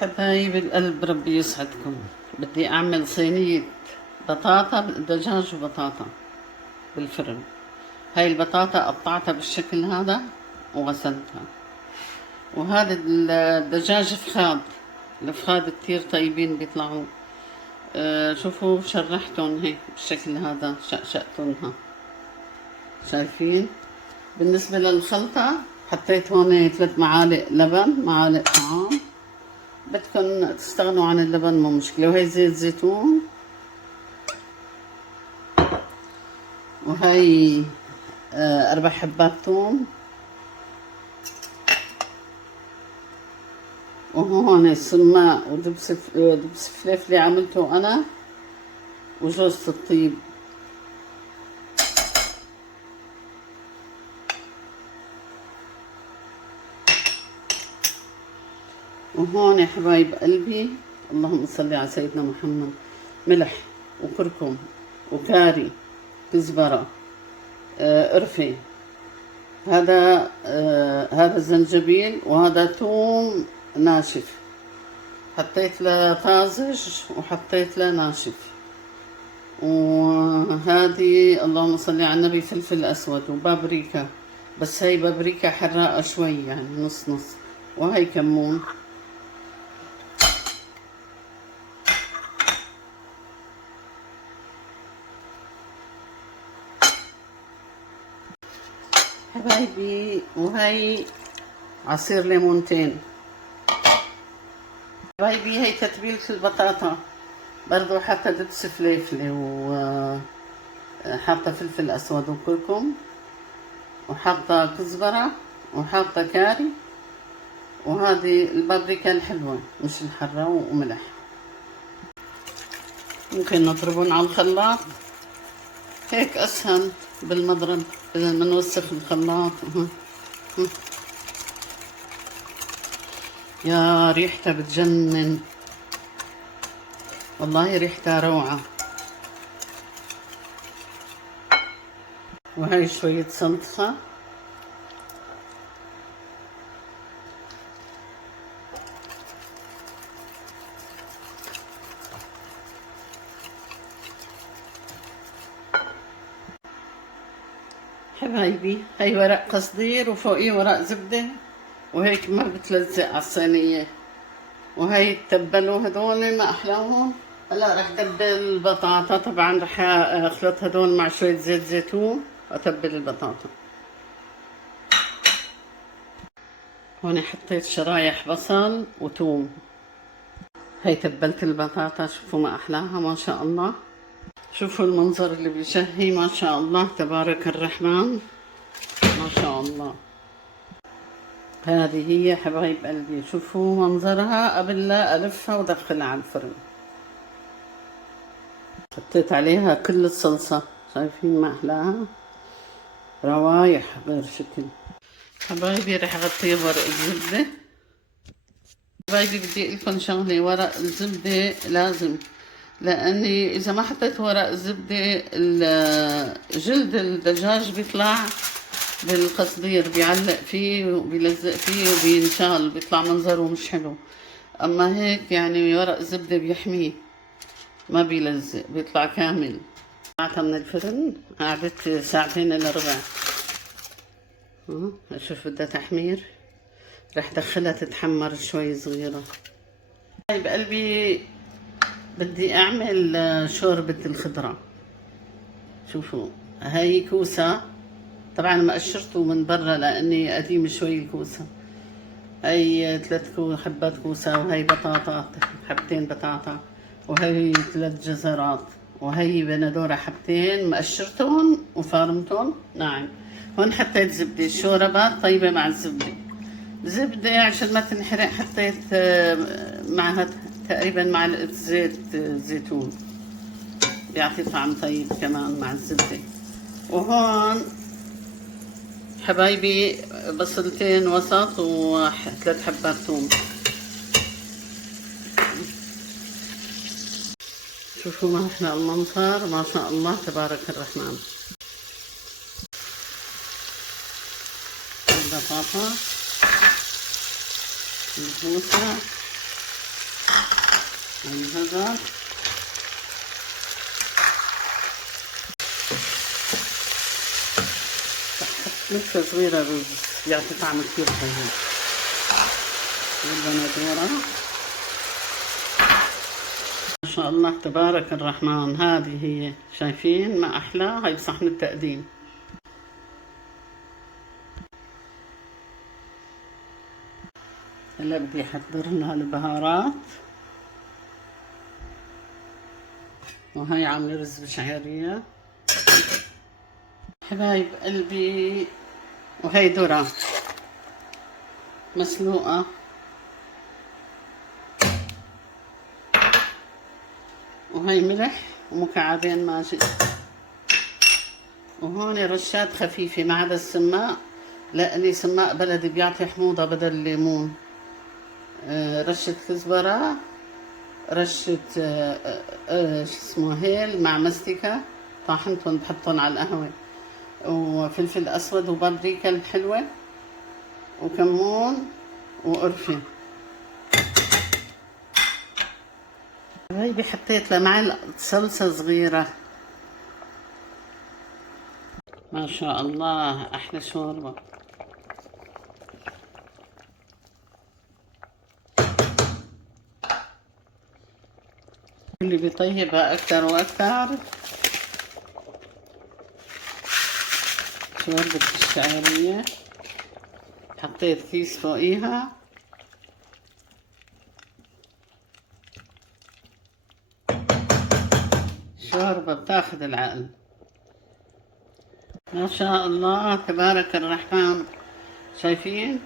حبايب القلب ربي يسعدكم. بدي أعمل صينية بطاطا دجاج وبطاطا بالفرن. هاي البطاطا قطعتها بالشكل هذا وغسلتها، وهذا الدجاج فخاد. الفخاد كتير طيبين بيطلعوا. شوفوا شرحتهم هيك بالشكل هذا، شقشقتهم. شايفين؟ بالنسبة للخلطة حطيت هون 3 معالق لبن، معالق طعام. بدكن تستغنوا عن اللبن مو مشكلة. وهي زيت زيتون، وهي 4 حبات ثوم، وهون سماق ودبس فلفل عملته أنا، وجوزة الطيب. وهون يا حبايب قلبي اللهم صل على سيدنا محمد، ملح وكركم وكاري، كزبرة، قرفة، هذا زنجبيل، وهذا ثوم ناشف. حطيت له طازج وحطيت له ناشف. وهذه اللهم صل على النبي فلفل اسود وبابريكا، بس هي بابريكا حراقة شوي يعني نص نص. وهي كمون. حبايبي وهي عصير ليمونتين. حبايبي هي تتبيلة البطاطا، برضو حتى دبس فليفلة، وحاطة فلفل أسود وكركم، وحاطة كزبرة، وحاطة كاري، وهذه البابريكا الحلوة مش الحرة، وملح. ممكن نضربهم على الخلاط، هيك أسهل بالمضرب إذا بنوسخ الخلاط. يا ريحتها بتجنن والله، ريحتها روعة. وهي شوية صلصة، حبايبي هي ورق قصدير وفوقيه ورق زبدة، وهيك ما بتلزق على الصينية. وهي تبلوا هدول ما أحلاهم. هلا رح تبل البطاطا، طبعا رح أخلط هدول مع شوية زيت زيتون وأتبل البطاطا. هون حطيت شرايح بصل وثوم. هي تبلت البطاطا، شوفوا ما أحلاها ما شاء الله. شوفوا المنظر اللي بيشهي ما شاء الله تبارك الرحمن ما شاء الله. هذه هي حبايب قلبي، شوفوا منظرها قبل لا ألفها ودخلها على الفرن. حطيت عليها كل الصلصة، شايفين ما أحلاها، روايح غير شكل. حبايبي رح أغطيه بورق الزبدة. حبايبي بدي أقول لكم شغلة، ورق الزبدة لازم، لأني إذا ما حطيت ورق الزبدة جلد الدجاج بيطلع بالقصدير، بيعلق فيه وبيلزق فيه وبينشال، بيطلع منظره مش حلو. أما هيك يعني ورق الزبدة بيحميه، ما بيلزق، بيطلع كامل. طلعتها من الفرن، قعدت 2 إلا ربع. أشوف بدها تحمير، رح دخلها تتحمر شوي صغيرة. هاي بقلبي بدي أعمل شوربة الخضرة. شوفوا هاي كوسة، طبعا ما قشرته من برا لأني قديم شوي الكوسة. هاي 3 حبات كوسة، وهي بطاطا 2 بطاطا، وهي 3 جزرات، وهي بندورة 2 مقشرتهم وفارمتهم ناعم. هون حطيت زبدة، شوربة طيبة مع الزبدة. زبدة عشان ما تنحرق حطيت معها تقريبا معلقة زيت زيتون، بيعطي طعم طيب كمان مع الزبدة. وهون حبايبي بصلتين وسط و3 حبات ثوم. شوفوا ما احنا المنظر ما شاء الله تبارك الرحمن. البطاطا، الكوسة، الجزر، نكهة صغيرة رز يعطي طعم كتير حلو. والبندورة ما شاء الله تبارك الرحمن. هذه هي، شايفين ما أحلى. هاي صحن التقديم. هلا بدي أحضر لها البهارات. وهي عاملة رز بشعرية حبايب قلبي. وهي ذرة مسلوقة. وهي ملح ومكعبين ماجي. وهون رشات خفيفة ما عدا السماق، لأني سماق بلدي بيعطي حموضة بدل الليمون. رشة كزبرة، رشة شو اسمه هيل مع مستكة طاحنتهم بحطهم على القهوة، وفلفل أسود وبابريكا الحلوة وكمون وقرفة. هيدي حطيت لها معلقة صلصة صغيرة. ما شاء الله أحلى شوربة. اللي بيطيبها أكتر وأكتر شوربة الشعرية. حطيت كيس فوقيها. شوربة بتاخد العقل. ما شاء الله تبارك الرحمن. شايفين؟